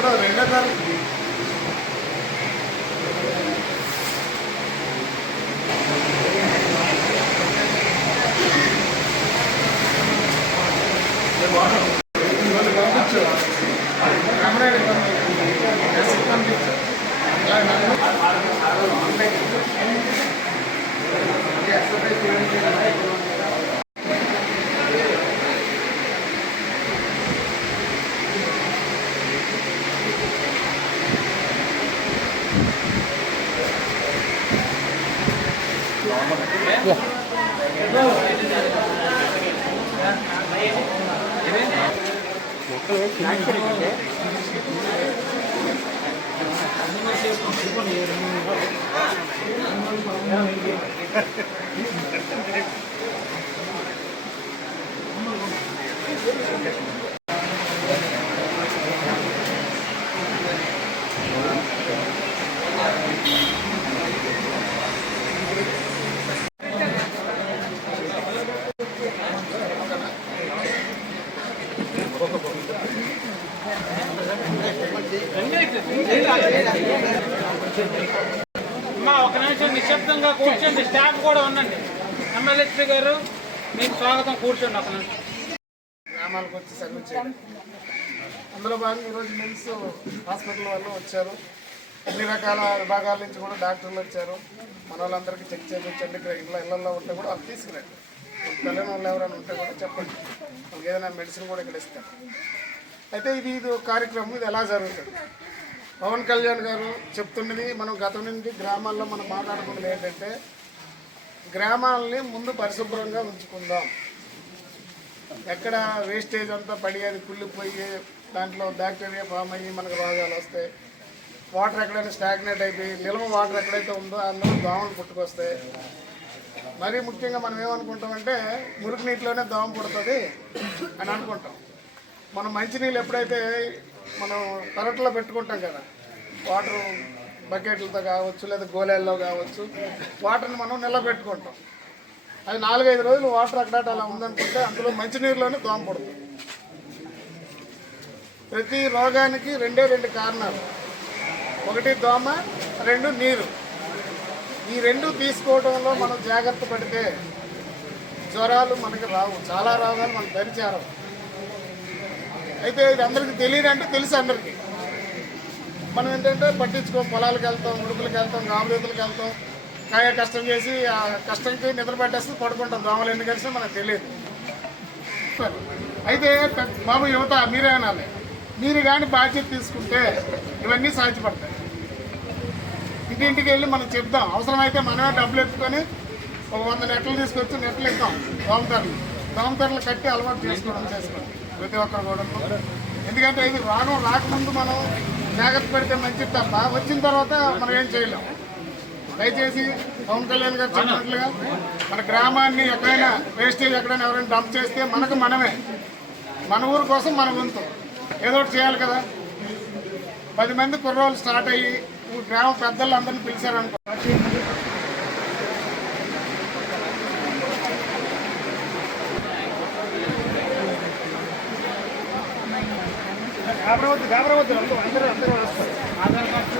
ఇప్పుడు రెండో తారీఖు పంపించు పంపించు ఒక నిమిషం నిశ్శబ్దంగా కూర్చోండి. స్టాఫ్ కూడా ఉండండి. ఎమ్మెల్యే గారు మీకు స్వాగతం. కూర్చోండి ఒక నిమిషం. గ్రామాలకు వచ్చి సర్వీస్ చేయండి. అందులో భాగంగా ఈరోజు మిమ్స్ హాస్పిటల్ వాళ్ళు వచ్చారు. అన్ని రకాల విభాగాల నుంచి కూడా డాక్టర్లు వచ్చారు. మన వాళ్ళందరికీ చెక్ చేయించండి. ఇక్కడ ఇళ్ళల్లో ఉంటే కూడా వాళ్ళు తీసుకురండి. తెలియని వాళ్ళు ఎవరైనా ఉంటే కూడా చెప్పండి. వాళ్ళకి ఏదైనా మెడిసిన్ కూడా ఇక్కడ ఇస్తారు. అయితే ఇది ఒక కార్యక్రమం. ఇది ఎలా జరుగుతుంది? పవన్ కళ్యాణ్ గారు చెప్తున్నది మనం గతం నుండి గ్రామాల్లో మనం మాట్లాడుకున్నది ఏంటంటే, గ్రామాలని ముందు పరిశుభ్రంగా ఉంచుకుందాం. ఎక్కడ వేస్టేజ్ అంతా పడి అది కుళ్ళిపోయి దాంట్లో బ్యాక్టీరియా ఫామ్ అయ్యి మనకు రోగాలు వస్తాయి. వాటర్ ఎక్కడైనా స్టాగ్నేట్ అయిపోయి నిల్వ వాటర్ ఎక్కడైతే ఉందో అందులో దోమలు పుట్టుకొస్తాయి. మరీ ముఖ్యంగా మనం ఏమనుకుంటామంటే మురికి నీటిలోనే దోమ పుడుతుంది అని అనుకుంటాం. మనం మంచినీళ్ళు ఎప్పుడైతే మనం పెరట్లో పెట్టుకుంటాం కదా, వాటర్ బకెట్లతో కావచ్చు లేదా గోళాల్లో కావచ్చు, వాటర్ని మనం నిలబెట్టుకుంటాం. అది 4-5 రోజులు వాటర్ అక్కడ అలా ఉందనుకుంటే అందులో మంచినీరులోనే దోమ పడుతుంది. ప్రతి రోగానికి 2 కారణాలు. 1 దోమ, 2 నీరు. ఈ 2 తీసుకోవడంలో మనం జాగ్రత్త పడితే జ్వరాలు మనకి రావు. చాలా రోగాలు మనకు దరిచేరవు. అయితే ఇది అందరికీ తెలియదంటే తెలుసు అందరికీ. మనం ఏంటంటే పట్టించుకోం. పొలాలకు వెళ్తాం, ఉడుకులకు వెళ్తాం, గామరీతులకు వెళ్తాం, కాయ కష్టం చేసి ఆ కష్టంకి నిద్ర పట్టేస్తే పడుకుంటాం. దోమలు ఎన్ని కలిసి మనకు తెలియదు. అయితే బాబు యువత మీరే అనాలి. మీరు కానీ బాధ్యత తీసుకుంటే ఇవన్నీ సాధ్యపడతాయి. ఇంటింటికి వెళ్ళి మనం చెప్దాం. అవసరమైతే మనమే డబ్బులు ఎత్తుకొని ఒక 100 నెట్లు తీసుకొచ్చి నెట్లు ఇస్తాం. దోమతెరలు కట్టి అలవాటు చేసుకోండి ప్రతి ఒక్కరు కూడా. ఎందుకంటే ఇది రోగం రాకముందు మనం జాగ్రత్త పెడితే మంచిది తప్ప వచ్చిన తర్వాత మనం ఏం చేయలేం. దయచేసి పవన్ కళ్యాణ్ గారు చెప్పినట్లుగా మన గ్రామాన్ని ఎక్కడైనా వేస్టేజ్ ఎక్కడైనా ఎవరైనా డంప్ చేస్తే మనకు మనమే, మన ఊరు కోసం మన వంతు ఏదో ఒకటి చేయాలి కదా. 10 మంది కుర్రోళ్ళు స్టార్ట్ అయ్యి గ్రామ పెద్దలు అందరినీ పిలిచారనుకో. గాబరవద్దు అందరూ వస్తారు. ఆధార్ కార్డు